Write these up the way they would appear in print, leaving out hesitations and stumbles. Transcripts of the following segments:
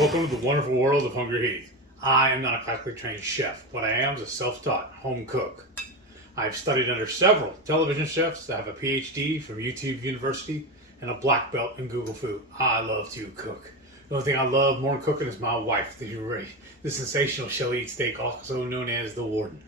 Welcome to the wonderful world of HungryHeath. I am not a classically trained chef. What I am is a self-taught home cook. I've studied under several television chefs that have a PhD from YouTube University and a black belt in Google Food. I love to cook. The only thing I love more than cooking is my wife, the sensational Shelly Eat Steak, also known as the Warden.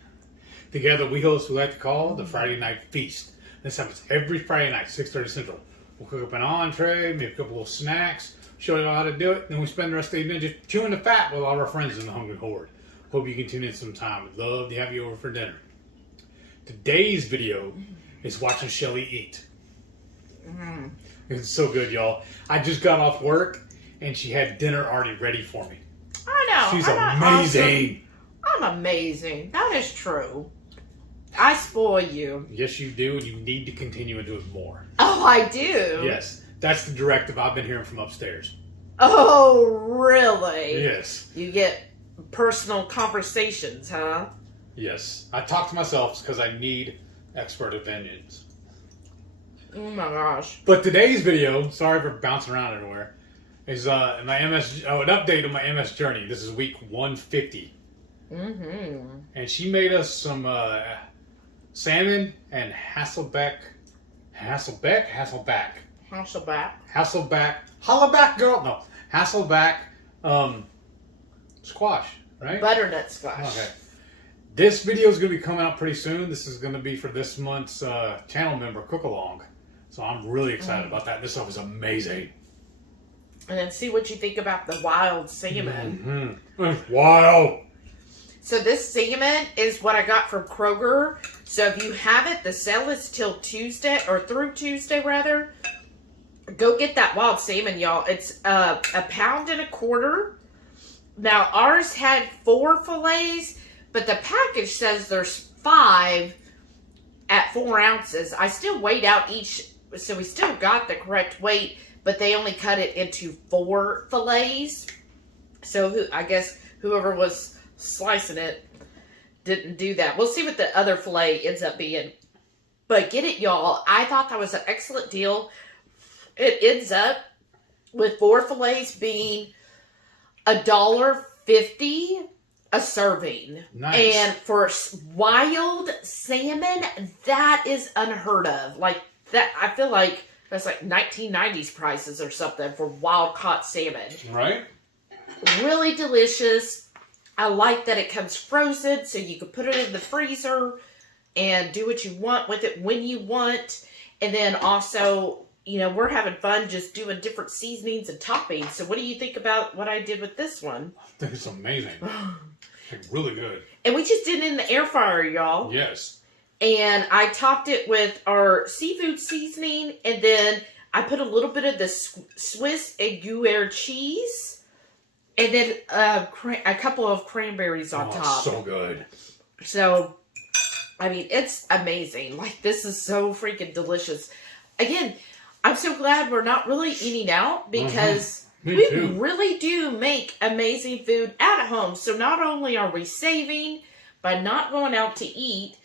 Together we host what we like to call the Friday Night Feast. This happens every Friday night, 6:30 Central. We'll cook up an entree, maybe a couple of snacks, show you how to do it, and then we spend the rest of the evening just chewing the fat with all our friends in the HungryHorde. Hope you can tune in sometime. We'd love to have you over for dinner. Today's video is watching Shelly eat. It's so good, y'all. I just got off work, and she had dinner already ready for me. I know. She's amazing. Awesome. I'm amazing. That is true. I spoil you. Yes, you do, and you need to continue to do it more. Oh, I do? Yes. That's the directive I've been hearing from upstairs. Oh, really? Yes. You get personal conversations, huh? Yes. I talk to myself because I need expert opinions. Oh my gosh. But today's video, sorry for bouncing around everywhere, is an update on my MS journey. This is week 150. And she made us some salmon and Hasselback squash, right? Butternut squash. Okay. This video is going to be coming out pretty soon. This is going to be for this month's channel member cook-along. So I'm really excited about that. This stuff is amazing. And then see what you think about the wild salmon. It's wild. So this salmon is what I got from Kroger. So if you have it, the sale is till Tuesday, or through Tuesday rather. Go get that wild salmon, y'all. It's $1.25 pounds. Now ours had 4 fillets, but the package says there's 5 at 4 ounces. I still weighed out each, so we still got the correct weight, but they only cut it into 4 fillets. So I guess whoever was slicing it didn't do that. We'll see what the other fillet ends up being. But get it, y'all. I thought that was an excellent deal. It ends up with 4 fillets being $1.50 a serving. Nice. And for wild salmon, that is unheard of. Like that, I feel like that's like 1990s prices or something for wild caught salmon. Right? Really delicious. I like that it comes frozen, so you can put it in the freezer and do what you want with it when you want. And then also, you know, we're having fun just doing different seasonings and toppings. So what do you think about what I did with this one? I think it's amazing. It's really good. And we just did it in the air fryer, y'all. Yes. And I topped it with our seafood seasoning, and then I put a little bit of the Swiss Gruyere cheese. And then a couple of cranberries on top. So good. So, I mean, it's amazing. Like, this is so freaking delicious. Again, I'm so glad we're not really eating out because we really do make amazing food at home. So not only are we saving by not going out to eat,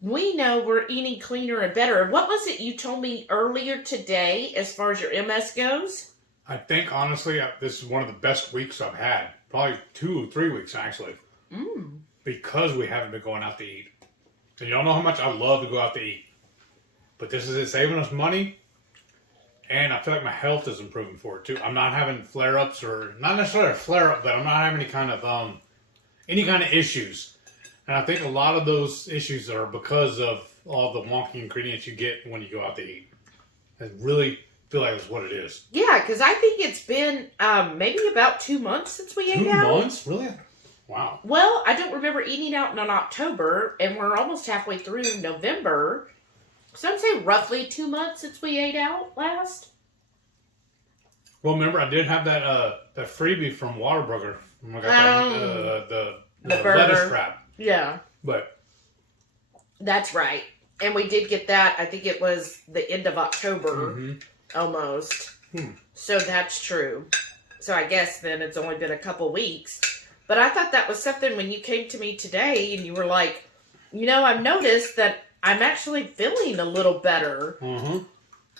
we know we're eating cleaner and better. And what was it you told me earlier today as far as your MS goes? I think, honestly, this is one of the best weeks I've had. Probably 2 or 3 weeks, actually. Because we haven't been going out to eat. And y'all know how much I love to go out to eat. But this is it saving us money. And I feel like my health is improving for it, too. I'm not having flare-ups, or not necessarily a flare-up, but I'm not having any kind of issues. And I think a lot of those issues are because of all the wonky ingredients you get when you go out to eat. I really feel like that's what it is. Yeah, because I think it's been maybe about 2 months since we ate out. 2 months? Really? Wow. Well, I don't remember eating out in October, and we're almost halfway through November. So I'd say roughly 2 months since we ate out last. Well, remember, I did have that freebie from Whataburger. I got the lettuce wrap. Yeah. But that's right. And we did get that, I think it was the end of October, almost. So that's true. So I guess then it's only been a couple weeks. But I thought that was something when you came to me today and you were like, you know, I've noticed that I'm actually feeling a little better.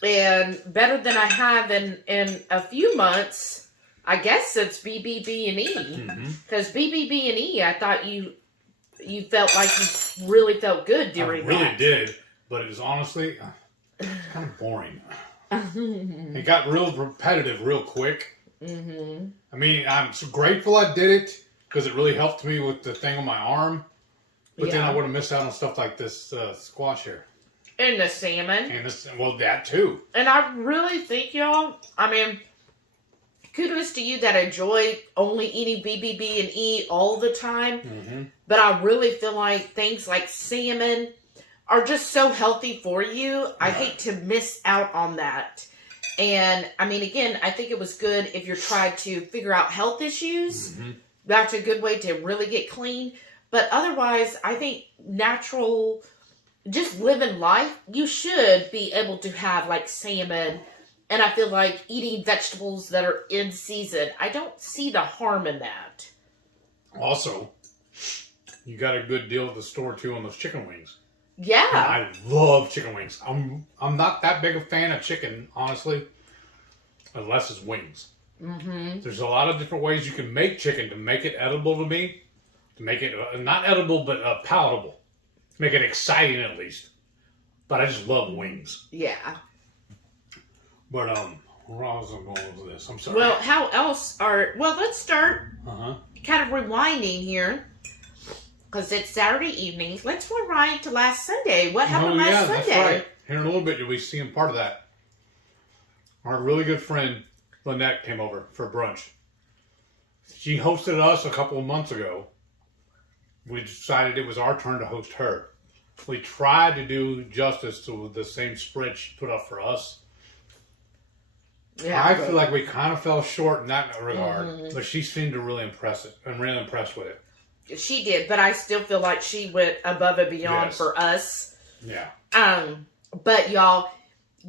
And better than I have in a few months. I guess since BBB and E. Because BBB and E, I thought you felt like you really felt good during that. I really did, but it was honestly kind of boring. It got real repetitive real quick. I mean, I'm so grateful I did it because it really helped me with the thing on my arm. But then I would have missed out on stuff like this squash here. And the salmon. And this, well, that too. And I really think, y'all, I mean, kudos to you that enjoy only eating BBB and E all the time. But I really feel like things like salmon are just so healthy for you. I hate to miss out on that. And, I mean, again, I think it was good if you're trying to figure out health issues. That's a good way to really get clean. But otherwise, I think natural, just living life, you should be able to have, like, salmon. And I feel like eating vegetables that are in season, I don't see the harm in that. Also, you got a good deal at the store, too, on those chicken wings. Yeah. And I love chicken wings. I'm not that big a fan of chicken, honestly, unless it's wings. There's a lot of different ways you can make chicken to make it edible to me. To make it, not edible, but palatable. Make it exciting, at least. But I just love wings. Yeah. But, where else am I going with this? I'm sorry. Well, how else well, let's start kind of rewinding here. Because it's Saturday evening. Let's rewind to last Sunday. What happened last Sunday? That's right. Here in a little bit, you'll be seeing part of that. Our really good friend, Lynette, came over for brunch. She hosted us a couple of months ago. We decided it was our turn to host her. We tried to do justice to the same spread she put up for us. Yeah, I feel like we kind of fell short in that regard, but she seemed to really impress it. I'm really impressed with it. She did, but I still feel like she went above and beyond for us. Yeah. But y'all,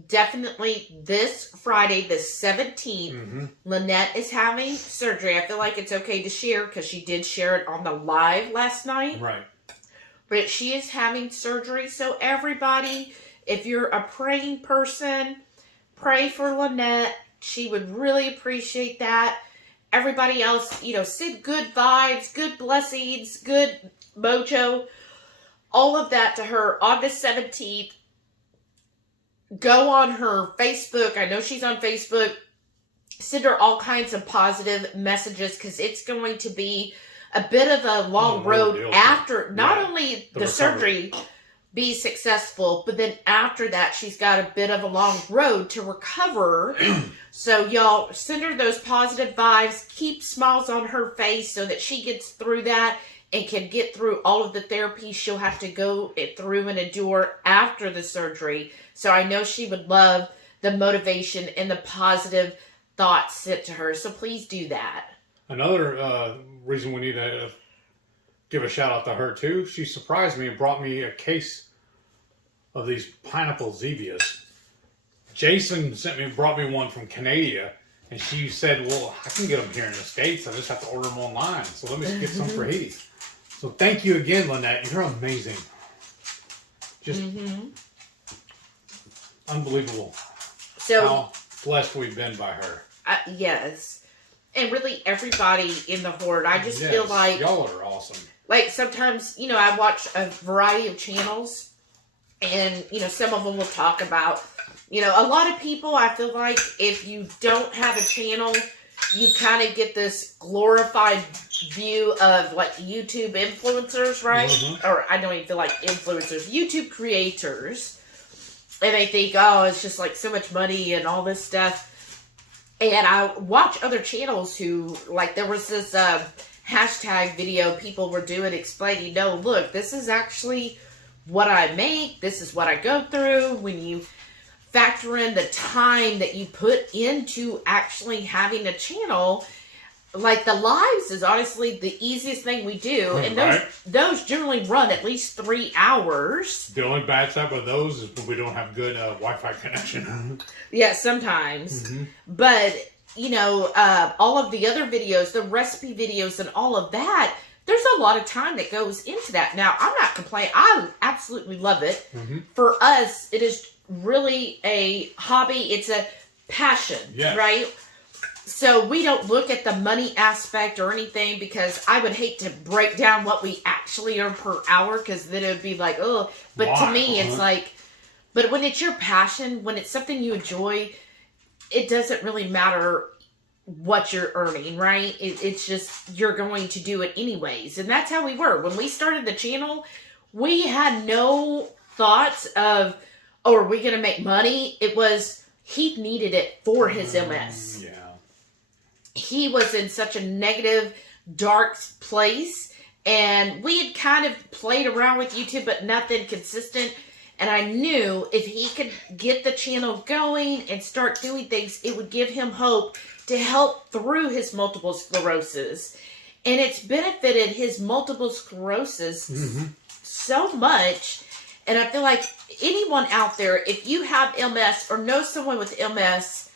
definitely this Friday, the 17th, Lynette is having surgery. I feel like it's okay to share because she did share it on the live last night. Right. But she is having surgery. So everybody, if you're a praying person, pray for Lynette. She would really appreciate that. Everybody else, send good vibes, good blessings, good mojo, all of that to her on the 17th. Go on her Facebook. I know she's on Facebook. Send her all kinds of positive messages because it's going to be a bit of a long road after not only the surgery be successful, but then after that, she's got a bit of a long road to recover. So y'all send her those positive vibes, keep smiles on her face so that she gets through that and can get through all of the therapy she'll have to go through and endure after the surgery. So I know she would love the motivation and the positive thoughts sent to her. So please do that. Another reason we need to give a shout out to her too. She surprised me and brought me a case of these pineapple zevias. Jason brought me one from Canada, and she said, well, I can get them here in the States. I just have to order them online. So let me get some for Heath. So thank you again, Lynette. You're amazing. Just unbelievable. So how blessed we've been by her. Yes. And really everybody in the Horde. I just feel like y'all are awesome. Like sometimes, I watch a variety of channels and, some of them will talk about, a lot of people, I feel like if you don't have a channel, you kind of get this glorified view of like YouTube influencers, right? Or I don't even feel like influencers, YouTube creators. And they think, oh, it's just like so much money and all this stuff. And I watch other channels who, like there was this hashtag video people were doing explaining, no, look, this is actually what I make. This is what I go through. When you factor in the time that you put into actually having a channel, like the lives is honestly the easiest thing we do. And those generally run at least 3 hours. The only bad side with those is we don't have good Wi-Fi connection. Yeah, sometimes. But, all of the other videos, the recipe videos and all of that, there's a lot of time that goes into that. Now, I'm not complaining. I absolutely love it. For us, it is really a hobby. It's a passion, right? So we don't look at the money aspect or anything, because I would hate to break down what we actually earn per hour, because then it would be like, oh. But to me, it's like, but when it's your passion, when it's something you enjoy, it doesn't really matter what you're earning, right? It's just, you're going to do it anyways. And that's how we were. When we started the channel, we had no thoughts of, oh, are we going to make money? It was, he needed it for his MS. Yeah. He was in such a negative, dark place. And we had kind of played around with YouTube, but nothing consistent. And I knew if he could get the channel going and start doing things, it would give him hope to help through his multiple sclerosis. And it's benefited his multiple sclerosis so much. And I feel like anyone out there, if you have MS or know someone with MS,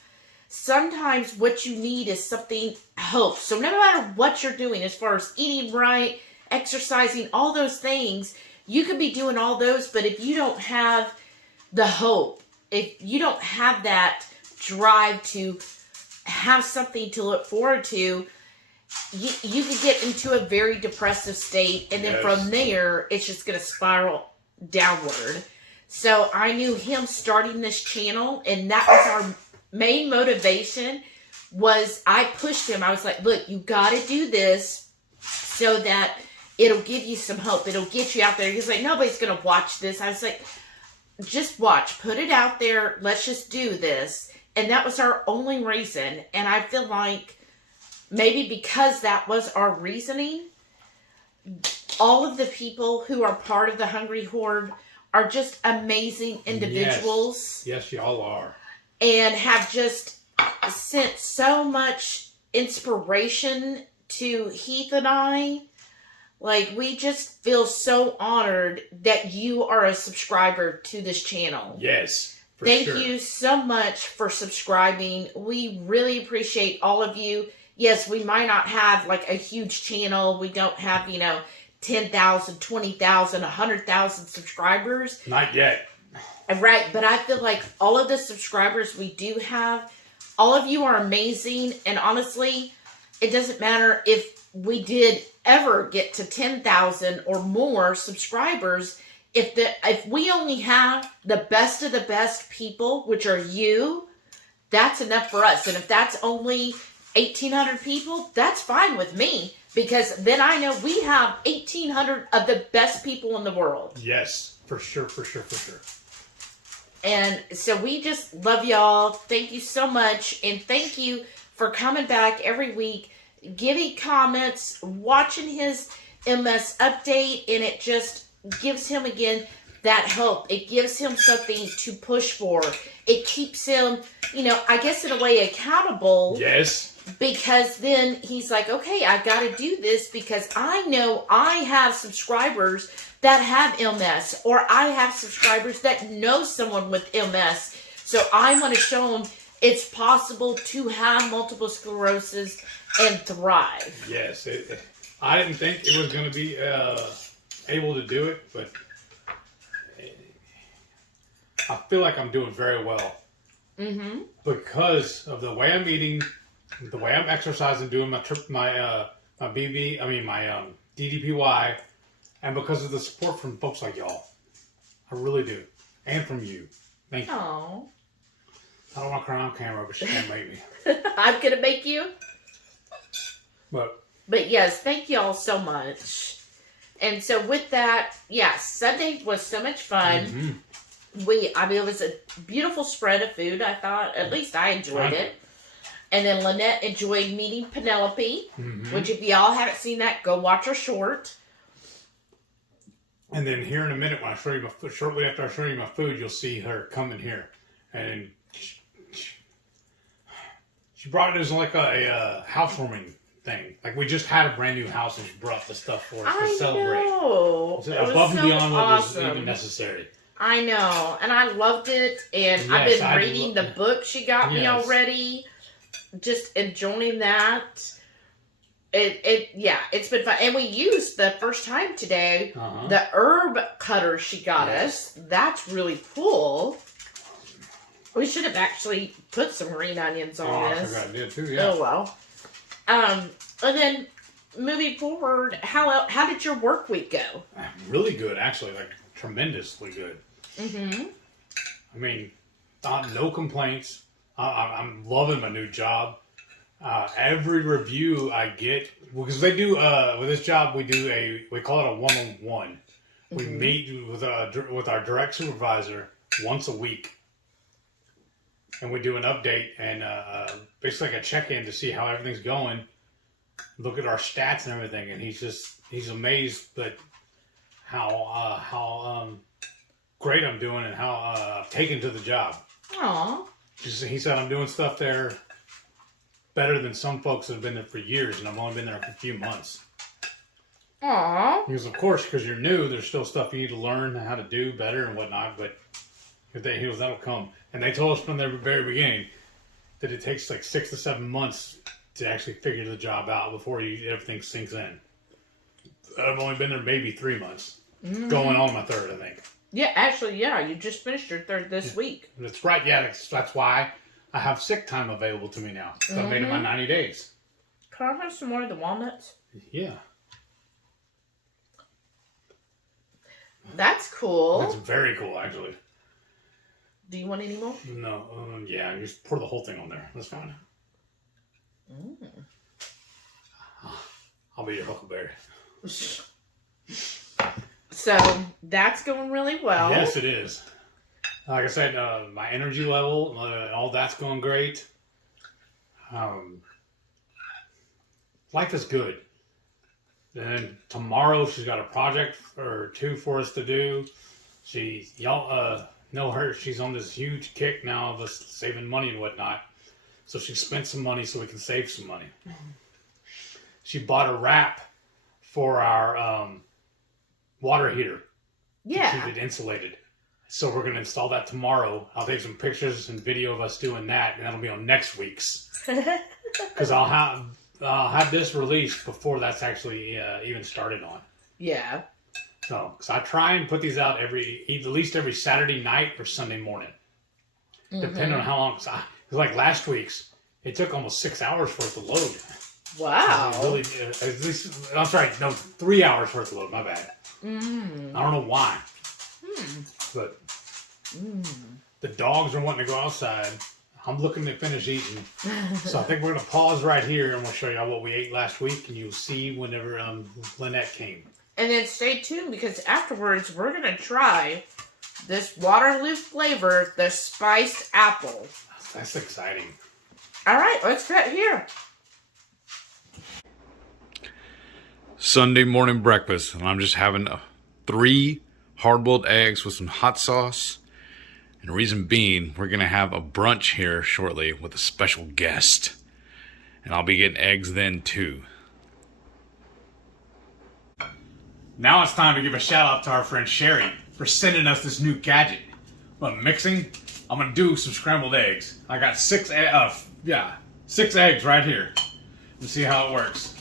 sometimes what you need is something, hope. So no matter what you're doing as far as eating right, exercising, all those things, you could be doing all those, but if you don't have the hope, if you don't have that drive to have something to look forward to, you could get into a very depressive state, and then from there, it's just going to spiral downward. So I knew him starting this channel, and that was our main motivation, was I pushed him. I was like, look, you got to do this so that it'll give you some hope. It'll get you out there. He's like, nobody's going to watch this. I was like, just watch. Put it out there. Let's just do this. And that was our only reason. And I feel like maybe because that was our reasoning, all of the people who are part of the HungryHorde are just amazing individuals. Yes, y'all are. And have just sent so much inspiration to Heath and I. Like, we just feel so honored that you are a subscriber to this channel. Yes. Thank you so much for subscribing. We really appreciate all of you. Yes, we might not have like a huge channel. We don't have, 10,000, 20,000, 100,000 subscribers. Not yet. Right, but I feel like all of the subscribers we do have, all of you are amazing. And honestly, it doesn't matter if we did ever get to 10,000 or more subscribers. If we only have the best of the best people, which are you, that's enough for us. And if that's only 1,800 people, that's fine with me. Because then I know we have 1,800 of the best people in the world. Yes, for sure. And so we just love y'all. Thank you so much. And thank you for coming back every week, giving comments, watching his MS update. And it just gives him, again, that hope. It gives him something to push for. It keeps him, I guess in a way accountable. Yes. Because then he's like, okay, I got to do this because I know I have subscribers that have MS, or I have subscribers that know someone with MS. So I want to show them it's possible to have multiple sclerosis and thrive. Yes. I didn't think it was going to be able to do it, but I feel like I'm doing very well. Mm-hmm. Because of the way I'm eating, the way I'm exercising, doing my DDPY, and because of the support from folks like y'all. I really do. And from you. Thank you. Aww. I don't want to cry on camera, but she can't make me. I'm going to make you. But yes, thank you all so much. And so with that, Sunday was so much fun. Mm-hmm. It was a beautiful spread of food, I thought. At least I enjoyed it. And then Lynette enjoyed meeting Penelope, which if y'all haven't seen that, go watch her short. And then here in a minute, when I show you my food, shortly after I show you my food, you'll see her coming here. And she brought it as like a housewarming thing. Like we just had a brand new house and she brought the stuff for us to celebrate. Know. Above and beyond what was even necessary. I know. And I loved it. And I've been reading the book she got me already. Just enjoying that. It's been fun. And we used the first time today the herb cutter she got us. That's really cool. We should have actually put some green onions on this. I forgot I did too, yeah. Oh, well. And then, moving forward, how did your work week go? Really good, actually. Like, tremendously good. Mm-hmm. I mean, no complaints. I'm loving my new job. Every review I get, because they do, with this job, we call it a one-on-one. We meet with our direct supervisor once a week. And we do an update and basically like a check-in to see how everything's going. Look at our stats and everything. And he's amazed at how great I'm doing and how I've taken to the job. Aww. He said I'm doing stuff there better than some folks that have been there for years, and I've only been there for a few months. Aww. Because of course, because you're new, there's still stuff you need to learn how to do better and whatnot. But he goes, that'll come. And they told us from the very beginning that it takes like 6 to 7 months to actually figure the job out before everything sinks in. I've only been there maybe 3 months, going on my third, I think. Yeah, actually, yeah, you just finished your third this week. That's right. Yeah, that's why I have sick time available to me now. So I made it my 90 days. Can I have some more of the walnuts? Yeah. That's cool. That's very cool, actually. Do you want any more? No, yeah, you just pour the whole thing on there. That's fine. I'll be your huckleberry. So, that's going really well. Yes, it is. Like I said, my energy level, all that's going great. Life is good. Then tomorrow she's got a project or two for us to do. Y'all know her. She's on this huge kick now of us saving money and whatnot. So she spent some money so we can save some money. She bought a wrap for our water heater. Yeah. To keep it insulated. So we're going to install that tomorrow. I'll take some pictures and video of us doing that, and that'll be on next week's. Because I'll have this released before that's actually even started on. Yeah. So, because I try and put these out at least every Saturday night or Sunday morning. Depending on how long. Because like last week's, it took almost 6 hours for it to load. Wow. Really, at least, I'm sorry, no, 3 hours for it to load. My bad. I don't know why. But the dogs are wanting to go outside. I'm looking to finish eating. So I think we're going to pause right here and we'll show y'all what we ate last week. And you'll see whenever Lynette came. And then stay tuned because afterwards we're going to try this Waterloo flavor, the spiced apple. That's exciting. All right, let's get here. Sunday morning breakfast, and I'm just having 3 hard-boiled eggs with some hot sauce. And the reason being, we're going to have a brunch here shortly with a special guest. And I'll be getting eggs then too. Now it's time to give a shout out to our friend Sharon for sending us this new gadget. I'm mixing. I'm going to do some scrambled eggs. I got 6 eggs right here. Let's see how it works.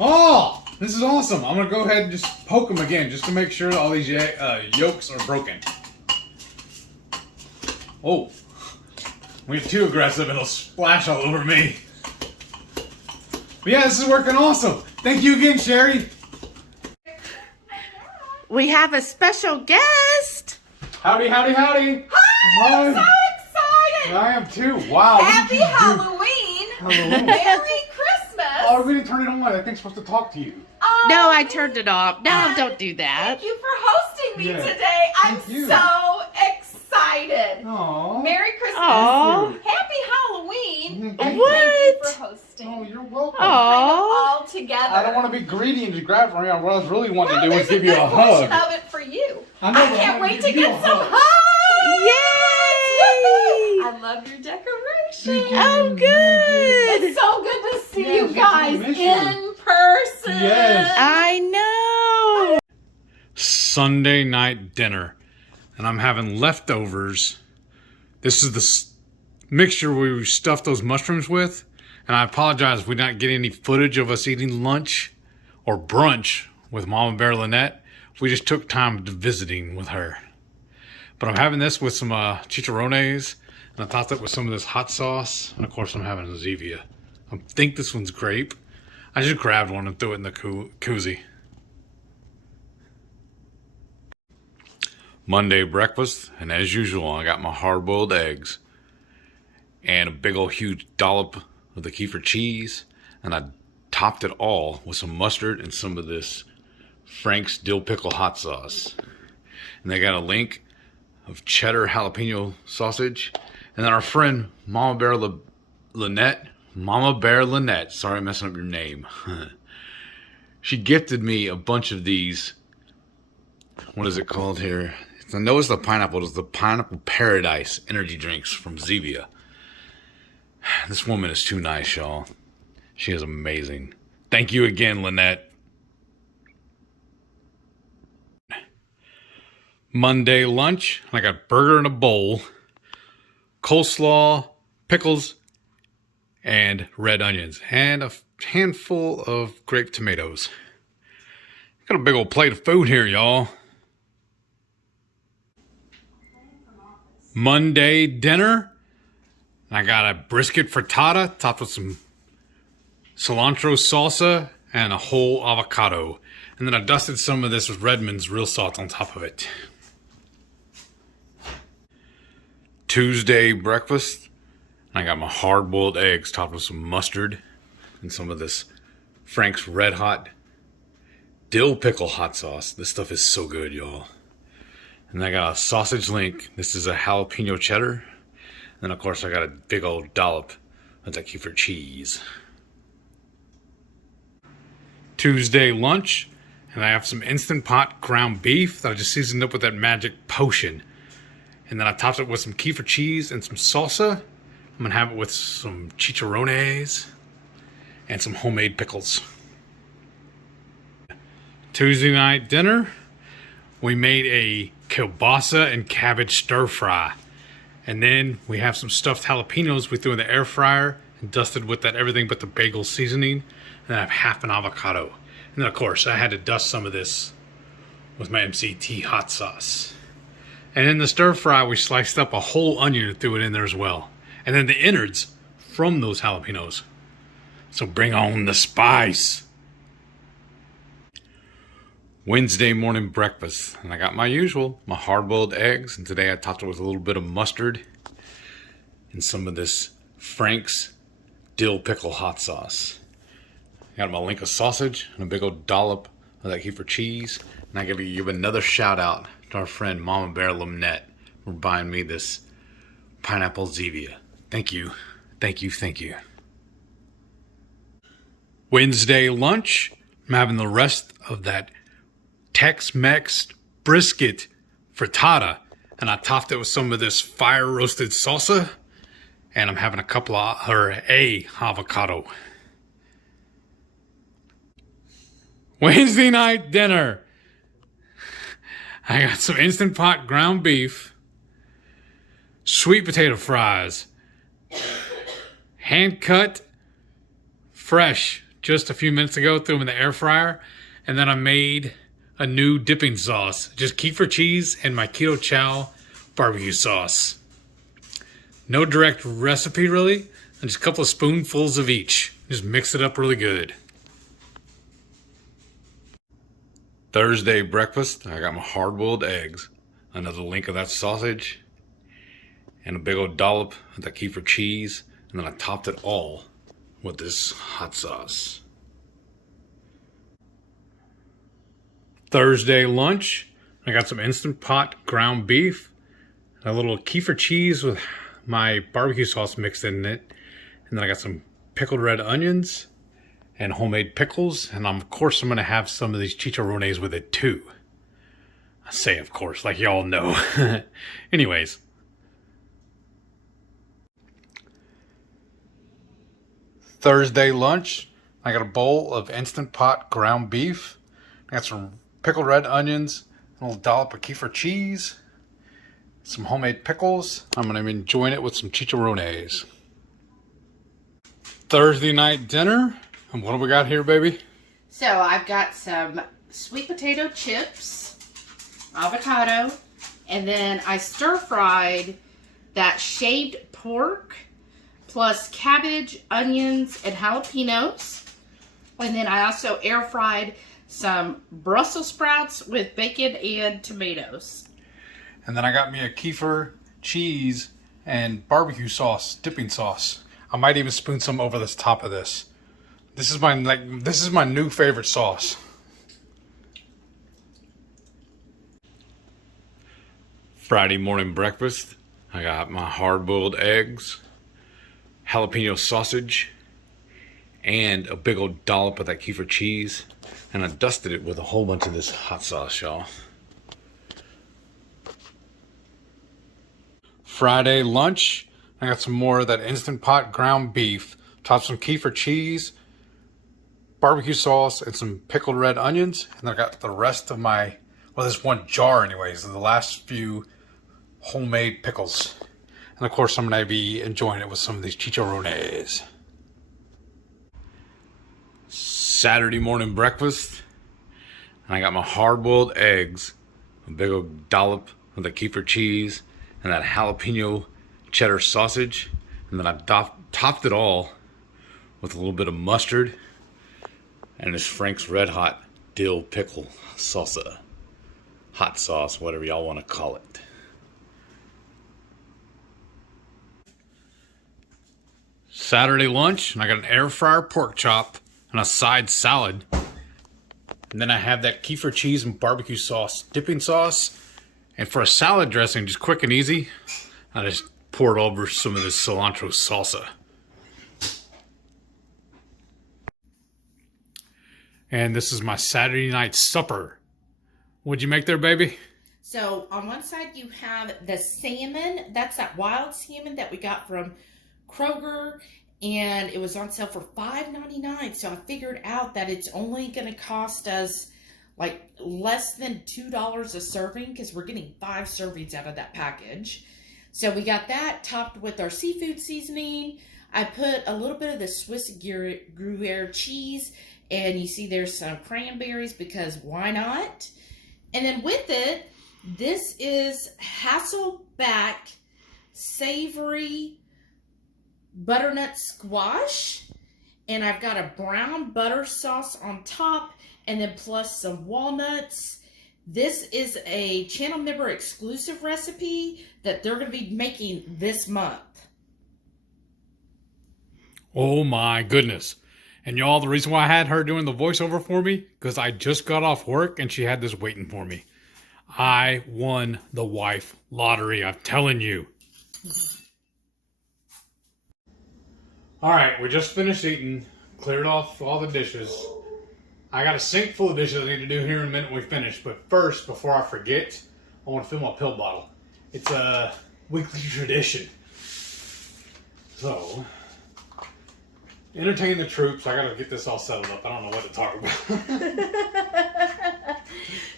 Oh, this is awesome. I'm going to go ahead and just poke them again just to make sure all these yolks are broken. Oh, we get too aggressive, it'll splash all over me. But yeah, this is working awesome. Thank you again, Sherry. We have a special guest. Howdy, howdy, howdy. Hi, I'm so excited. I am too. Wow. Happy Halloween. Merry Christmas. Oh, we didn't turn it on. I think I'm supposed to talk to you. No, I turned it off. No, don't do that. Thank you for hosting me Yeah. today. I'm Thank you. so excited. Aww. Merry Christmas. Aww. Happy Halloween. Thank And you. thank you for hosting. Oh, you're welcome. Kind of Aww. all together. I don't want to be greedy and just grab from you. What I was really wanting to do was there's give you a good portion hug. of it for you. I know, I but can't I wanna wait to give you get a some hug. hugs. Yay! I love your decorations. Thank you. Oh, good. It's so good to see Yes, you guys miss you. in person. Yes. I know. Sunday night dinner, and I'm having leftovers. This is the mixture we stuffed those mushrooms with, and I apologize if we not get any footage of us eating lunch or brunch with Mama Bear Lynette. We just took time to visiting with her. But I'm having this with some chicharrones, and I topped it with some of this hot sauce, and of course I'm having a Zevia. I think this one's grape. I just grabbed one and threw it in the koozie. Monday breakfast, and as usual, I got my hard-boiled eggs and a big old huge dollop of the kefir cheese, and I topped it all with some mustard and some of this Frank's dill pickle hot sauce. And they got a link of cheddar jalapeno sausage, and then our friend Mama Bear Lynette, sorry I'm messing up your name. She gifted me a bunch of these. What is it called here? I know it's the pineapple. It's the Pineapple Paradise energy drinks from Zevia. This woman is too nice, y'all. She is amazing. Thank you again, Lynette. Monday lunch. I got burger in a bowl, coleslaw, pickles, and red onions, and a handful of grape tomatoes. Got a big old plate of food here, y'all. Monday dinner. I got a brisket frittata topped with some cilantro salsa and a whole avocado. And then I dusted some of this with Redmond's real salt on top of it. Tuesday breakfast. I got my hard-boiled eggs topped with some mustard and some of this Frank's Red Hot dill pickle hot sauce. This stuff is so good, y'all. And I got a sausage link. This is a jalapeno cheddar. And of course I got a big old dollop of that kefir cheese. Tuesday lunch. And I have some Instant Pot ground beef that I just seasoned up with that magic potion. And then I topped it with some kefir cheese and some salsa. I'm going to have it with some chicharrones and some homemade pickles. Tuesday night dinner, we made a kielbasa and cabbage stir fry. And then we have some stuffed jalapenos we threw in the air fryer and dusted with that everything but the bagel seasoning. And then I have half an avocado. And then of course I had to dust some of this with my MCT hot sauce. And in the stir fry we sliced up a whole onion and threw it in there as well. And then the innards from those jalapenos. So bring on the spice. Wednesday morning breakfast, and I got my usual, my hard-boiled eggs, and today I topped it with a little bit of mustard and some of this Frank's dill pickle hot sauce. I got my link of sausage and a big old dollop of that kefir cheese, and I gotta give another shout out to our friend Mama Bear Lynette for buying me this pineapple Zevia. Thank you, thank you, thank you. Wednesday lunch, I'm having the rest of that Tex-Mex brisket frittata, and I topped it with some of this fire roasted salsa, and I'm having a avocado. Wednesday night dinner. I got some Instant Pot ground beef, sweet potato fries, hand cut, fresh, just a few minutes ago, threw them in the air fryer, and then I made a new dipping sauce, just kefir cheese and my Ketochow barbecue sauce. No direct recipe really, and just a couple of spoonfuls of each. Just mix it up really good. Thursday breakfast, I got my hard-boiled eggs, another link of that sausage, and a big old dollop of that kefir cheese, and then I topped it all with this hot sauce. Thursday lunch, I got some Instant Pot ground beef, a little kefir cheese with my barbecue sauce mixed in it, and then I got some pickled red onions and homemade pickles, and of course I'm going to have some of these chicharrones with it too. I say of course, like y'all know. Anyways. Thursday lunch, I got a bowl of Instant Pot ground beef. I got some pickled red onions, a little dollop of kefir cheese, some homemade pickles. I'm going to be enjoying it with some chicharrones. Thursday night dinner. And what do we got here, baby? So I've got some sweet potato chips, avocado, And then I stir-fried that shaved pork plus cabbage, onions, and jalapenos. And then I also air-fried some Brussels sprouts with bacon and tomatoes. And then I got me a kefir, cheese, and barbecue sauce, dipping sauce. I might even spoon some over the top of this. This is my new favorite sauce. Friday morning breakfast. I got my hard-boiled eggs, jalapeno sausage, and a big old dollop of that kefir cheese. And I dusted it with a whole bunch of this hot sauce, y'all. Friday lunch. I got some more of that Instant Pot ground beef. Topped some kefir cheese, barbecue sauce, and some pickled red onions. And then I got the rest of my, well, this one jar anyways, the last few homemade pickles. And of course, I'm going to be enjoying it with some of these chicharrones. Saturday morning breakfast. And I got my hard-boiled eggs, a big old dollop of the kefir cheese, and that jalapeno cheddar sausage. And then I topped it all with a little bit of mustard and this Frank's Red Hot dill pickle salsa. Hot sauce, whatever y'all want to call it. Saturday lunch, and I got an air fryer pork chop and a side salad. And then I have that kefir cheese and barbecue sauce, dipping sauce. And for a salad dressing, just quick and easy, I just poured over some of this cilantro salsa. And this is my Saturday night supper. What'd you make there, baby? So on one side you have the salmon. That's that wild salmon that we got from Kroger, and it was on sale for $5.99. So I figured out that it's only going to cost us like less than $2 a serving because we're getting 5 servings out of that package. So we got that topped with our seafood seasoning. I put a little bit of the Swiss Gruyere cheese, and you see there's some cranberries because why not? And then with it, this is Hasselback savory butternut squash, and I've got a brown butter sauce on top, and then plus some walnuts. This is a channel member exclusive recipe that they're going to be making this month. Oh my goodness. And y'all, the reason why I had her doing the voiceover for me, because I just got off work and she had this waiting for me. I won the wife lottery, I'm telling you. All right, we just finished eating, cleared off all the dishes. I got a sink full of dishes I need to do here in a minute when we finish. But first, before I forget, I want to fill my pill bottle. It's a weekly tradition. So, entertain the troops. I got to get this all settled up. I don't know what to talk about.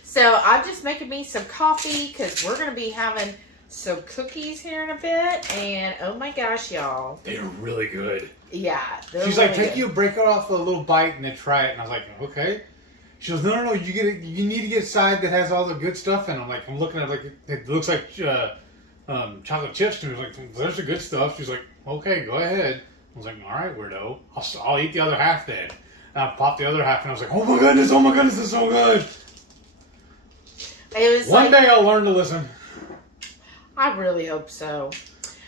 So I'm just making me some coffee because we're going to be having some cookies here in a bit. And oh my gosh, y'all. They're really good. Yeah. She's like, take you, break it off a little bite and then try it. And I was like, okay. She goes, no, you get it. You need to get a side that has all the good stuff in. I'm like, I'm looking at it, like it looks like chocolate chips. And she was like, there's the good stuff. She's like, okay, go ahead. I was like, all right, weirdo. I'll eat the other half then. And I popped the other half and I was like, oh my goodness, it's so good. It was One day I'll learn to listen. I really hope so.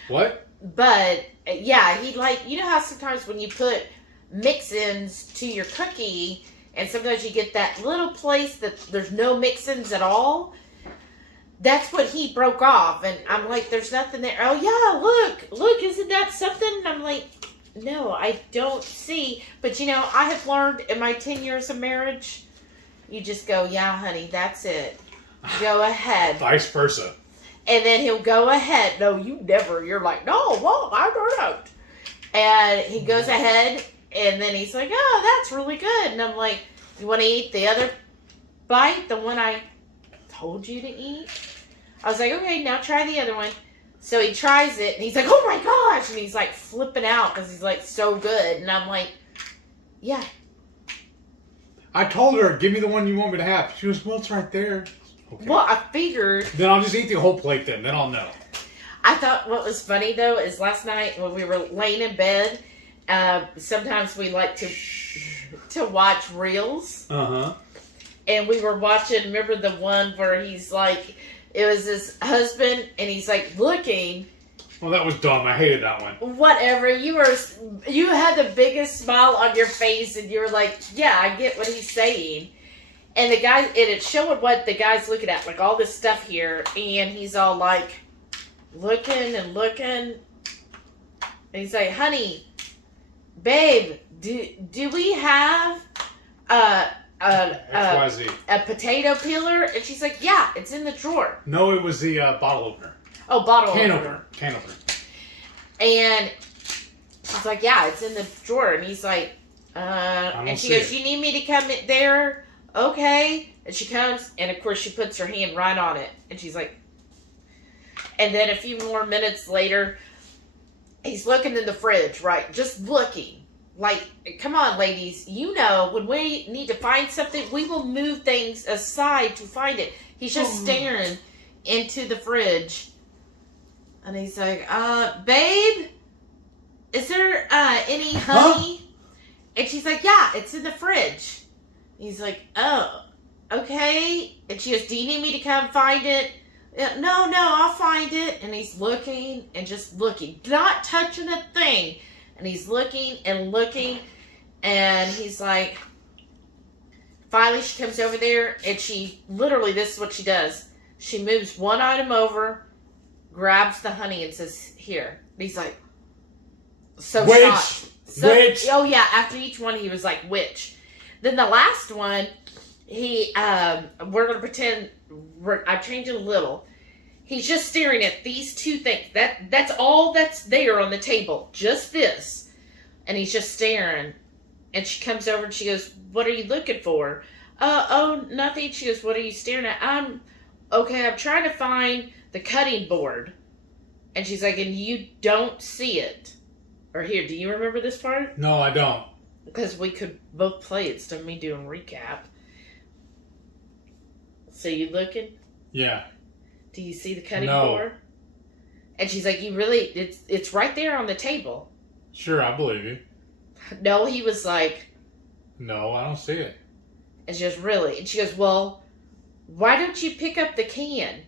What? But yeah, he like, you know how sometimes when you put mix-ins to your cookie and sometimes you get that little place that there's no mix-ins at all? That's what he broke off. And I'm like, there's nothing there. Oh yeah, look, isn't that something? And I'm like, no, I don't see. But you know, I have learned in my 10 years of marriage, you just go, yeah, honey, that's it. Go ahead. Vice versa. And then he'll go ahead. No, you never. You're like, no, well, I don't. And he goes ahead, and then he's like, oh, that's really good. And I'm like, you want to eat the other bite, the one I told you to eat? I was like, okay, now try the other one. So he tries it, and he's like, oh my gosh. And he's like flipping out because he's like so good. And I'm like, yeah. I told her, give me the one you want me to have. She goes, well, it's right there. Okay. Well, I figured. Then I'll just eat the whole plate then I'll know. I thought what was funny though is last night when we were laying in bed, sometimes we like to watch reels. Uh-huh. And we were watching, remember the one where he's like, it was his husband and he's like looking. Well, that was dumb. I hated that one. Whatever. You had the biggest smile on your face and you were like, yeah, I get what he's saying. And the guy, and it showed what the guy's looking at, like all this stuff here. And he's all like, looking and looking, and he's like, honey, babe, do we have XYZ. a potato peeler? And she's like, yeah, it's in the drawer. No, it was the bottle opener. Oh, bottle Can opener. Can opener. And she's like, yeah, it's in the drawer. And he's like, and she goes, you need me to come in there? Okay. And she comes, and of course she puts her hand right on it. And she's like, and then a few more minutes later, he's looking in the fridge, right? Just looking. Like, come on, ladies. You know, when we need to find something, we will move things aside to find it. He's just staring into the fridge. And he's like, babe, is there any honey? Huh? And she's like, yeah, it's in the fridge. He's like, oh, okay. And she goes, do you need me to come find it? No, I'll find it. And he's looking and just looking, not touching a thing. And he's looking and looking. And he's like, finally she comes over there and she, literally this is what she does. She moves one item over, grabs the honey and says, here. And he's like, so shocked. Which? Oh yeah, after each one he was like, which? Then the last one, he, we're going to pretend, I changed it a little. He's just staring at these two things. That's all that's there on the table. Just this. And he's just staring. And she comes over and she goes, what are you looking for? Oh, nothing. She goes, what are you staring at? I'm trying to find the cutting board. And she's like, and you don't see it. Or here, do you remember this part? No, I don't. Because we could both play it instead of me doing recap. So you looking? Yeah. Do you see the cutting board? And she's like, you really, it's right there on the table. Sure, I believe you. No, he was like... No, I don't see it. And she goes, really? And she goes, well, why don't you pick up the can?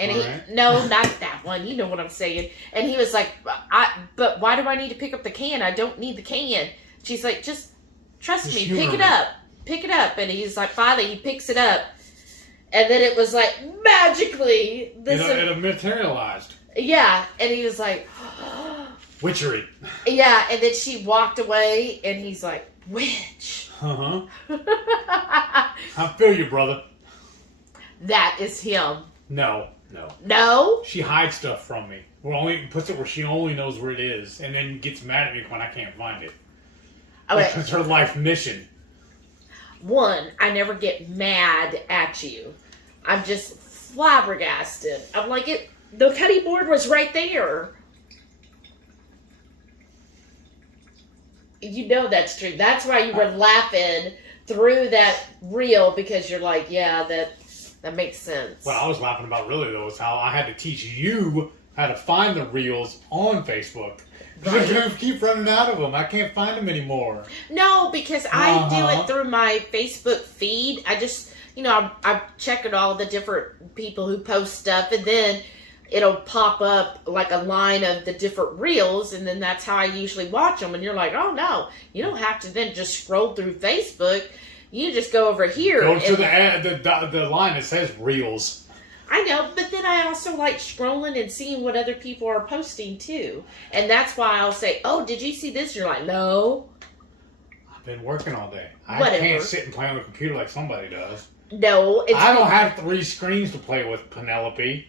And right. No, not that one. You know what I'm saying. And he was like, but why do I need to pick up the can? I don't need the can. She's like, just trust me, pick it up. Pick it up. And he's like, finally, he picks it up. And then it was like, magically. It materialized. Yeah. And he was like... Witchery. Yeah. And then she walked away. And he's like, witch. Uh-huh. I feel you, brother. That is him. No. No? She hides stuff from me. Puts it where she only knows where it is. And then gets mad at me when I can't find it. Okay. That's her life mission. One, I never get mad at you. I'm just flabbergasted. I'm like, the cutting board was right there. You know that's true. That's why you were laughing through that reel, because you're like, yeah, that makes sense. What I was laughing about really, though, is how I had to teach you how to find the reels on Facebook. Right. I keep running out of them. I can't find them anymore. No, because I do it through my Facebook feed. I just, I check out all the different people who post stuff, and then it'll pop up like a line of the different reels, and then that's how I usually watch them. And you're like, oh no, you don't have to then just scroll through Facebook. You just go over here. Go to the line that says reels. I know, but then I also like scrolling and seeing what other people are posting too. And that's why I'll say, oh, did you see this? You're like, no. I've been working all day. Whatever. I can't sit and play on the computer like somebody does. No. I don't have 3 screens to play with, Penelope.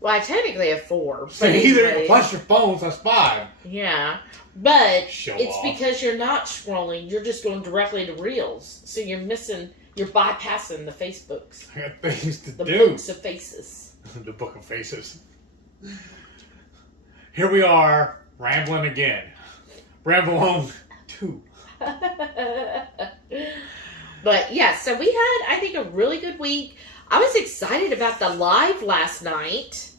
Well, I technically have 4. So either plus your phones, that's 5. Yeah. But it's off. because you're not scrolling. You're just going directly to Reels. So you're bypassing the Facebooks. I got things to do. The books of faces. The book of faces. Here we are, rambling again. Ramble on 2. But yeah, so we had, I think, a really good week. I was excited about the live last night.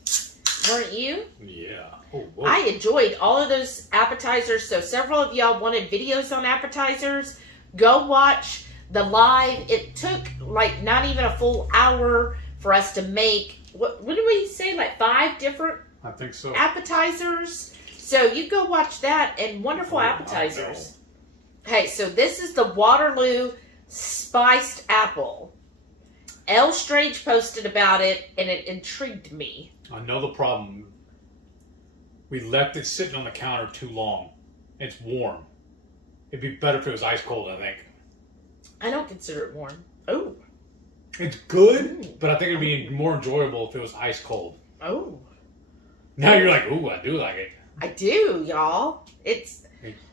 Weren't you? Yeah. Oh, whoa. I enjoyed all of those appetizers. So several of y'all wanted videos on appetizers. Go watch the live. It took like not even a full hour for us to make, what did we say, like 5 different I think so. appetizers? So you go watch that, and wonderful appetizers. Hey, so this is the Waterloo spiced apple. L Strange posted about it, and it intrigued me. I know the problem. We left it sitting on the counter too long. It's warm. It'd be better if it was ice cold, I think. I don't consider it warm. Oh. It's good, but I think it'd be more enjoyable if it was ice cold. Oh. Now you're like, ooh, I do like it. I do, y'all. It's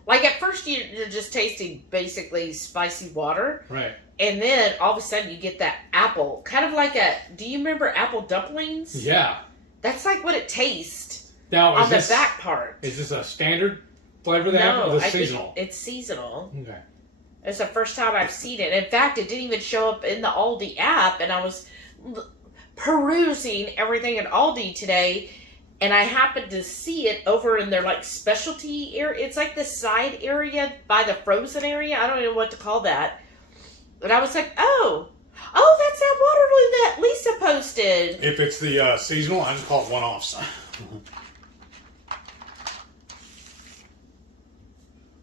like at first you're just tasting basically spicy water. Right. And then all of a sudden you get that apple. Kind of like do you remember apple dumplings? Yeah. That's like what it tastes Now, on the back part. Is this a standard flavor of the No, apple? Or is I it seasonal? think it's seasonal. Okay. It's the first time I've seen it. In fact, it didn't even show up in the Aldi app, and I was perusing everything at Aldi today, and I happened to see it over in their like specialty area. It's like the side area by the frozen area. I don't know what to call that. And I was like, oh, that's that Waterloo that Lisa posted. If it's the seasonal, I just call it one-offs.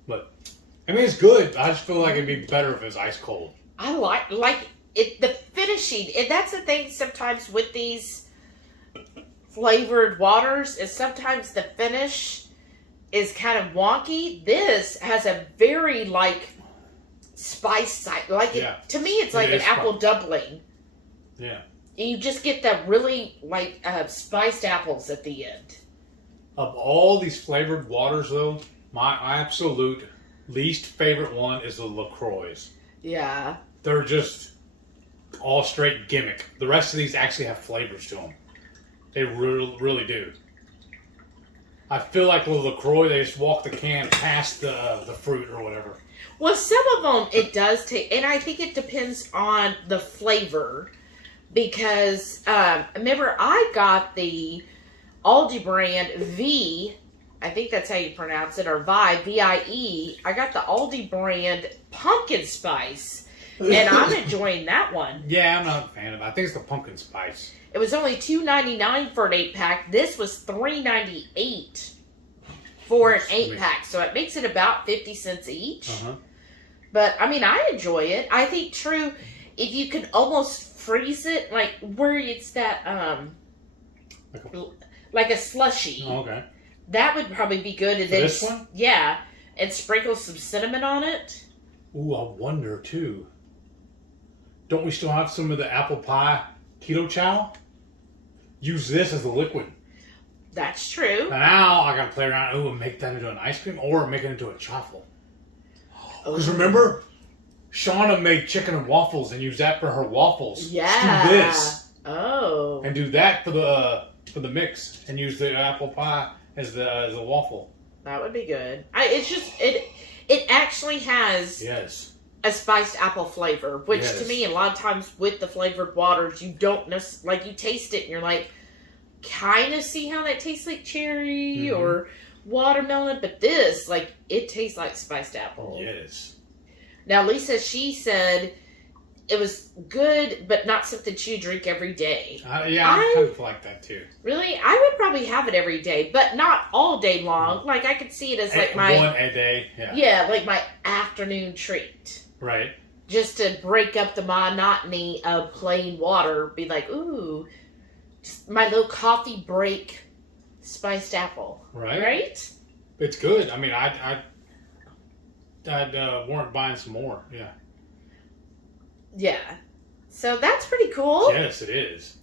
But I mean, it's good. I just feel like it'd be better if it was ice cold. I like it. The finishing, and that's the thing sometimes with these flavored waters is sometimes the finish is kind of wonky. This has a very like spice side. Like it, to me, it's like an apple dumpling. Yeah. You just get that really like spiced apples at the end. Of all these flavored waters, though, my absolute least favorite one is the LaCroix. Yeah. They're just all straight gimmick. The rest of these actually have flavors to them. They really do. I feel like with LaCroix, they just walk the can past the fruit or whatever. Well, some of them it does take, and I think it depends on the flavor. Because, remember, I got the Aldi brand V, I think that's how you pronounce it, or Vi, V-I-E. I got the Aldi brand pumpkin spice, and I'm enjoying that one. Yeah, I'm not a fan of it. I think it's the pumpkin spice. It was only $2.99 for an 8-pack. This was $3.98 for an 8-pack. So it makes it about 50 cents each. Uh-huh. But, I mean, I enjoy it. I think, true, if you could almost freeze it, like where it's that like a slushy. Oh, okay. That would probably be good. And For then this one? Yeah, and sprinkle some cinnamon on it. Ooh, I wonder too. Don't we still have some of the apple pie Ketochow? Use this as the liquid. That's true. Now I gotta play around. Ooh, and make that into an ice cream or make it into a chaffle. Because remember, Shauna made chicken and waffles and used that for her waffles. Yeah. Let's do this. Oh. And do that for the mix and use the apple pie as the waffle. That would be good. It's just it actually has a spiced apple flavor, which to me a lot of times with the flavored waters you don't like you taste it and you're like kind of see how that tastes like cherry or watermelon, but this like it tastes like spiced apple. Yes. Now, Lisa, she said it was good, but not something she would drink every day. I kind of like that too. Really? I would probably have it every day, but not all day long. Like, I could see it as like my... One a day, Yeah, like my afternoon treat. Right. Just to break up the monotony of plain water. Be like, ooh, just my little coffee break spiced apple. Right. Right? It's good. I mean, I'd warrant buying some more. Yeah. Yeah. So that's pretty cool. Yes, it is.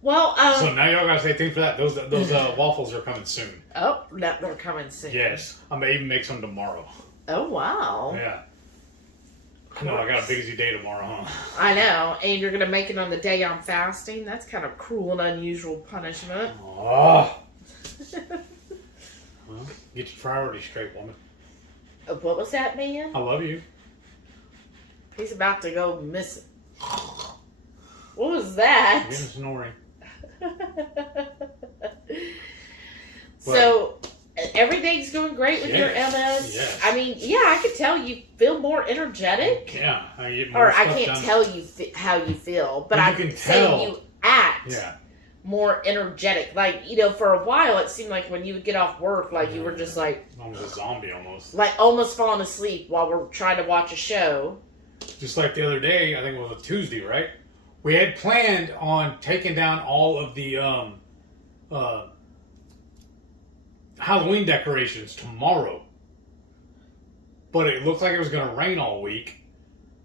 Well, so now y'all gotta say thanks for that. Those waffles are coming soon. Oh, they're coming soon. Yes, I'm gonna even make some tomorrow. Oh wow. Yeah. No, I got a busy day tomorrow, huh? I know, and you're gonna make it on the day I'm fasting. That's kind of cruel and unusual punishment. Oh. Well, get your priorities straight, woman. What was that, man? I love you. He's about to go missing. What was that? Again, snoring. So, everything's going great with your MS? Yes. I mean, yeah, I could tell you feel more energetic. Yeah. I get more Or I stuff can't done. tell you how you feel, but Well, I you can can say tell. you act Yeah. more energetic. Like, for a while, it seemed like when you would get off work, like you were just like Almost a zombie almost. almost falling asleep while we're trying to watch a show. Just like the other day, I think it was a Tuesday, right? We had planned on taking down all of the Halloween decorations tomorrow. But it looked like it was going to rain all week.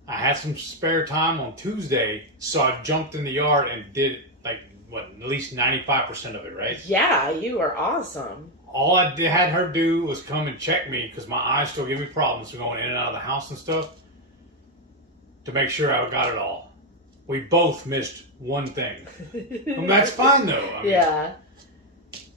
I had some spare time on Tuesday, so I jumped in the yard and did, at least 95% of it, right? Yeah, you are awesome. All I had her do was come and check me, because my eyes still give me problems from going in and out of the house and stuff, to make sure I got it all. We both missed one thing. And that's fine, though. I mean, Yeah.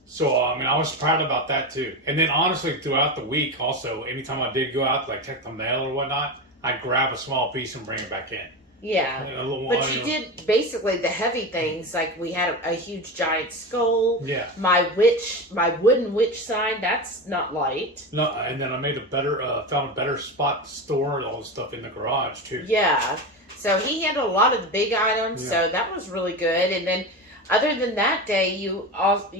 So, I was proud about that, too. And then, honestly, throughout the week, also, anytime I did go out to, check the mail or whatnot, I'd grab a small piece and bring it back in. Yeah. But you did basically the heavy things, like we had a huge giant skull. Yeah. My wooden witch sign, that's not light. No, and then I made found a better spot to store all the stuff in the garage, too. Yeah. So he handled a lot of the big items, Yeah. so that was really good. And then, other than that day, you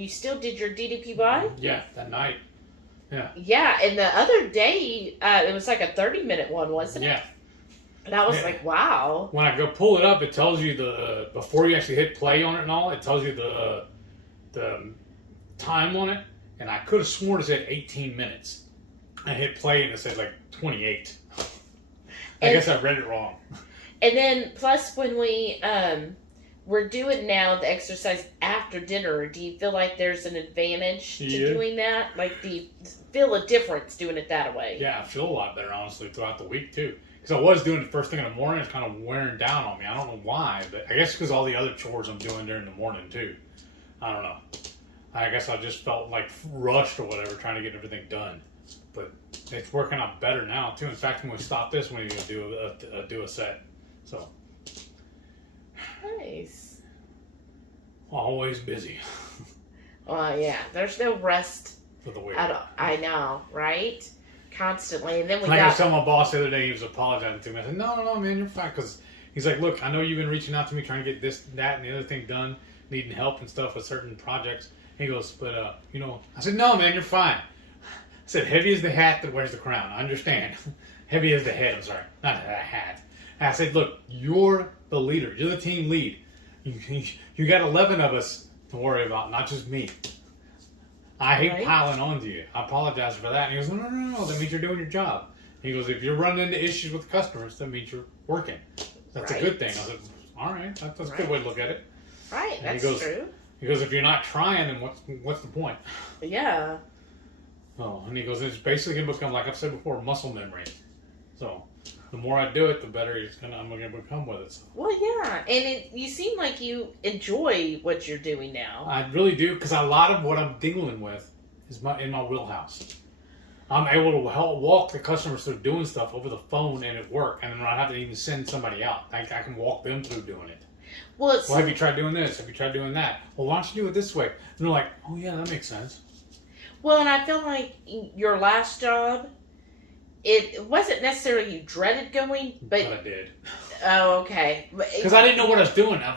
still did your DDPY? Yeah, that night. Yeah. Yeah, and the other day, it was like a 30-minute one, wasn't it? Yeah. And I was Yeah. like, wow. When I go pull it up, it tells you before you actually hit play on it and all, it tells you the time on it. And I could have sworn it said 18 minutes. I hit play and it said 28. I guess I read it wrong. And then, plus, when we're doing now the exercise after dinner, do you feel like there's an advantage to Yeah. doing that? Do you feel a difference doing it that way? Yeah, I feel a lot better, honestly, throughout the week, too. Because I was doing it first thing in the morning. It's kind of wearing down on me. I don't know why, but I guess because all the other chores I'm doing during the morning, too. I don't know. I guess I just felt rushed or whatever, trying to get everything done. But it's working out better now, too. In fact, when we stop this, we're going to do a set. So, Nice. always busy Well, yeah, there's no rest for the week. at all. I know, right? Constantly. And then we Like I was got... telling my boss the other day, he was apologizing to me. I said, no, man, you're fine. Because he's like, look, I know you've been reaching out to me trying to get this, that, and the other thing done, needing help and stuff with certain projects. He goes, but, I said, no, man, you're fine. I said, heavy is the hat that wears the crown. I understand. Heavy is the head, I'm sorry. Not the hat. And I said, look, you're the leader. You're the team lead. You got 11 of us to worry about, not just me. I hate Right. piling onto you. I apologize for that. And he goes, no. That means you're doing your job. He goes, if you're running into issues with customers, that means you're working. That's a good thing. I said, all right. That's a good way to look at it. Right, And that's he goes, true. He goes, if you're not trying, then what's the point? Yeah. Oh, and he goes, it's basically going to become, like I've said before, muscle memory. So the more I do it, the better I'm going to become with it. So Well, yeah. And you seem like you enjoy what you're doing now. I really do, because a lot of what I'm dealing with is in my wheelhouse. I'm able to help walk the customers through doing stuff over the phone and at work, and then I have to even send somebody out. I can walk them through doing it. Well, Well, have you tried doing this? Have you tried doing that? Well, why don't you do it this way? And they're like, oh yeah, that makes sense. Well, and I feel like your last job, it wasn't necessarily you dreaded going, but I did. oh, okay. Because I didn't know what I was doing. I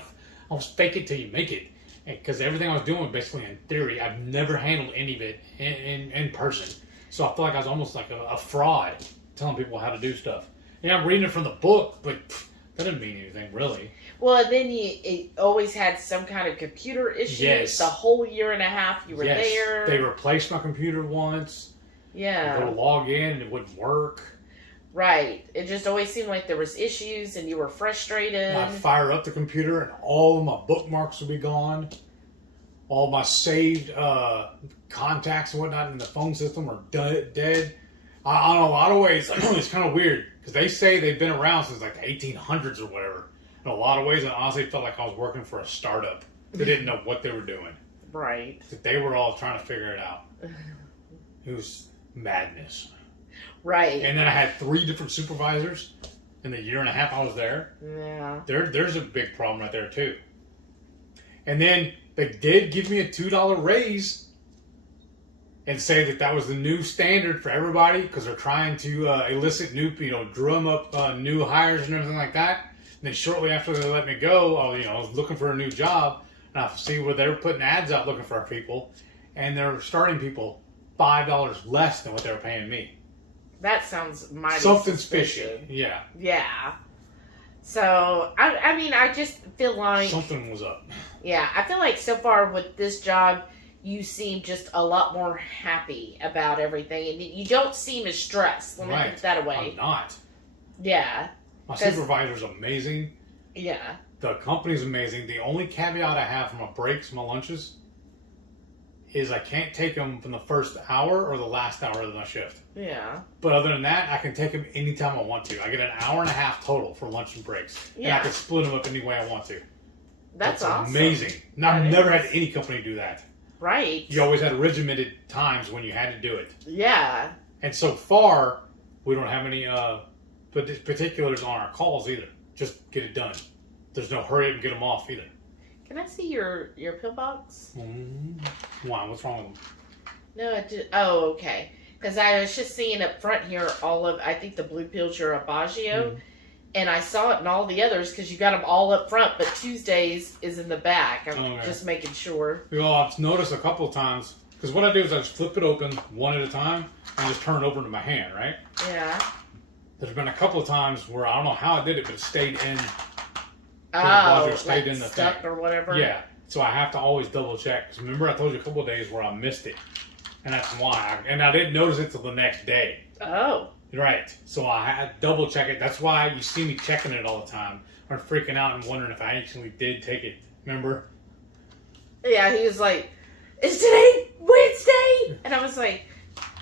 was fake it till you make it. Because everything I was doing, basically in theory, I've never handled any of it in person. So I feel like I was almost like a fraud, telling people how to do stuff. Yeah, I'm reading it from the book, but that didn't mean anything, really. Well, and then you always had some kind of computer issues. Yes. The whole year and a half you were Yes, there. they replaced my computer once. Yeah. Go to log in and it wouldn't work. Right. It just always seemed like there was issues and you were frustrated. I'd fire up the computer and all of my bookmarks would be gone. All my saved contacts and whatnot in the phone system are dead. On a lot of ways, it's kind of weird because they say they've been around since like the 1800s or whatever. In a lot of ways, I honestly felt like I was working for a startup. They didn't know what they were doing. Right. They were all trying to figure it out. It was madness. Right. And then I had 3 different supervisors. in the year and a half I was there. Yeah. There's a big problem right there too. And then they did give me a $2 raise and say that was the new standard for everybody because they're trying to elicit new, drum up new hires and everything like that. And then shortly after they let me go, I was looking for a new job, and I see where they're putting ads out looking for people, and they're starting people $5 less than what they were paying me. That sounds mighty Something's suspicious. fishy. Yeah. Yeah. So, I mean, I just feel like... Something was up. Yeah, I feel like so far with this job, you seem just a lot more happy about everything. And you don't seem as stressed. Let me put that away. I'm not. Yeah. My supervisor's amazing. Yeah. The company's amazing. The only caveat I have for my breaks, my lunches, is I can't take them from the first hour or the last hour of my shift. Yeah. But other than that, I can take them anytime I want to. I get an hour and a half total for lunch and breaks. Yeah. And I can split them up any way I want to. That's awesome. Amazing. I've never had any company do that. Right. You always had regimented times when you had to do it. Yeah. And so far, we don't have any particulars on our calls either. Just get it done. There's no hurry up and get them off either. Can I see your pillbox? Why? What's wrong with them? No, it did. Oh, okay. Because I was just seeing up front here all of, I think the blue pills are a Baggio. And I saw it in all the others because you got them all up front, but Tuesdays is in the back. I'm just making sure. Well, I've noticed a couple of times, because what I do is I just flip it open one at a time and just turn it over into my hand, right? Yeah. There's been a couple of times where I don't know how I did it, but it stayed in. Stayed in the stuck or whatever. Yeah. So I have to always double check. Because remember I told you a couple of days where I missed it. And that's why. And I didn't notice it till the next day. Oh. Right. So I had to double check it. That's why you see me checking it all the time. Or freaking out and wondering if I actually did take it. Remember? Yeah, he was like, is today Wednesday? And I was like,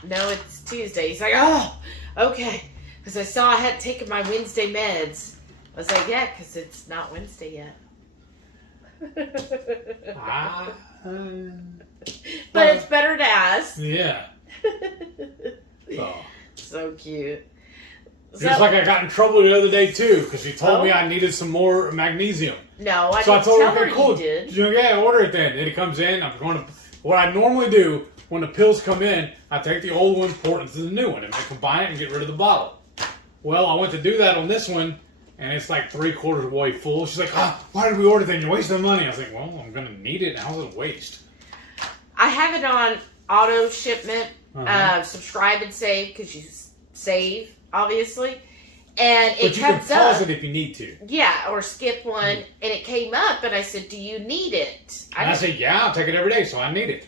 no, it's Tuesday. He's like, oh, okay. Because I saw I had taken my Wednesday meds. I was like, yeah, because it's not Wednesday yet. But it's better to ask. Yeah. So cute. Just like I got in trouble the other day too, because you told me I needed some more magnesium. No, I so didn't tell her you did. Yeah, order it then. Then it comes in. I'm going to. What I normally do when the pills come in, I take the old one, pour it into the new one, and I combine it and get rid of the bottle. Well, I went to do that on this one, and it's like 3/4 of the way full. She's like, why did we order that? You're wasting money. I was like, well, I'm going to need it. How's it a waste? I have it on auto shipment, subscribe and save, because you save, obviously. And it comes up. But you can pause it if you need to. Yeah, or skip one, and it came up, and I said, do you need it? And I said, yeah, I'll take it every day, so I need it.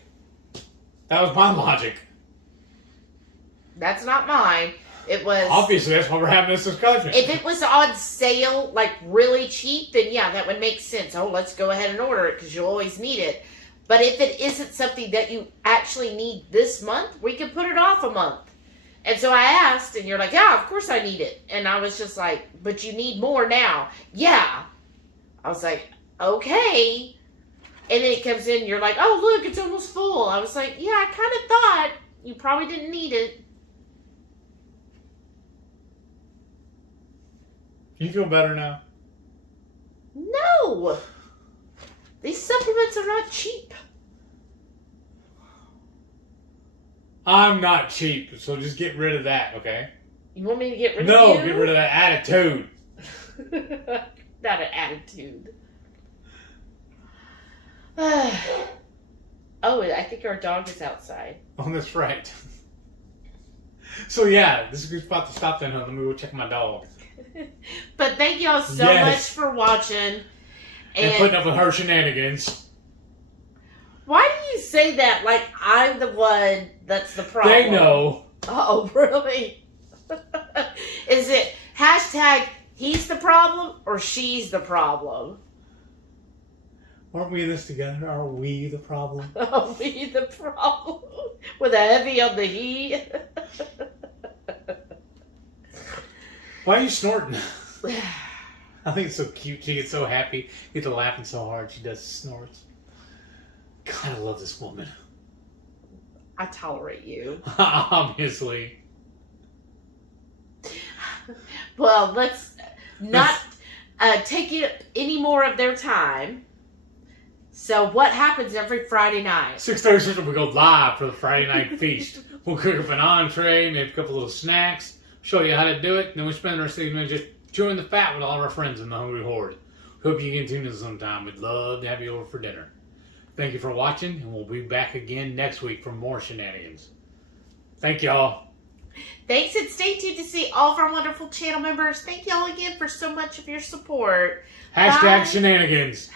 That was my logic. That's not mine. It was... Obviously, that's why we're having this discussion. If it was on sale, like really cheap, then yeah, that would make sense. Oh, let's go ahead and order it, because you'll always need it. But if it isn't something that you actually need this month, we can put it off a month. And so I asked, and you're like, yeah, of course I need it. And I was just like, but you need more now. Yeah. I was like, okay. And then it comes in, you're like, oh, look, it's almost full. I was like, yeah, I kind of thought you probably didn't need it. You feel better now? No. These supplements are not cheap. I'm not cheap, so just get rid of that, okay? You want me to get rid of you? No, get rid of that attitude. Not an attitude. Oh, I think our dog is outside. Oh, that's right. So yeah, this is a good spot to stop then, huh? Let me go check my dog. But thank y'all so much for watching. And putting up with her shenanigans. Why do you say that like I'm the one that's the problem? They know. Oh, really? Is it hashtag he's the problem or she's the problem? Aren't we in this together? Are we the problem? Are we the problem? With a heavy on the he? Why are you snorting? I think it's so cute. She gets so happy. You get to laughing so hard. She does snorts. God, I love this woman. I tolerate you. Obviously. Well, let's not taking up any more of their time. So what happens every Friday night? 6:30 Central, we go live for the Friday night feast. We'll cook up an entree, maybe a couple little snacks, show you how to do it, and then we spend the rest of the evening just chewing the fat with all of our friends in the Hungry Horde. Hope you can tune in sometime. We'd love to have you over for dinner. Thank you for watching, and we'll be back again next week for more shenanigans. Thank y'all. Thanks, and stay tuned to see all of our wonderful channel members. Thank y'all again for so much of your support. Hashtag Bye. shenanigans.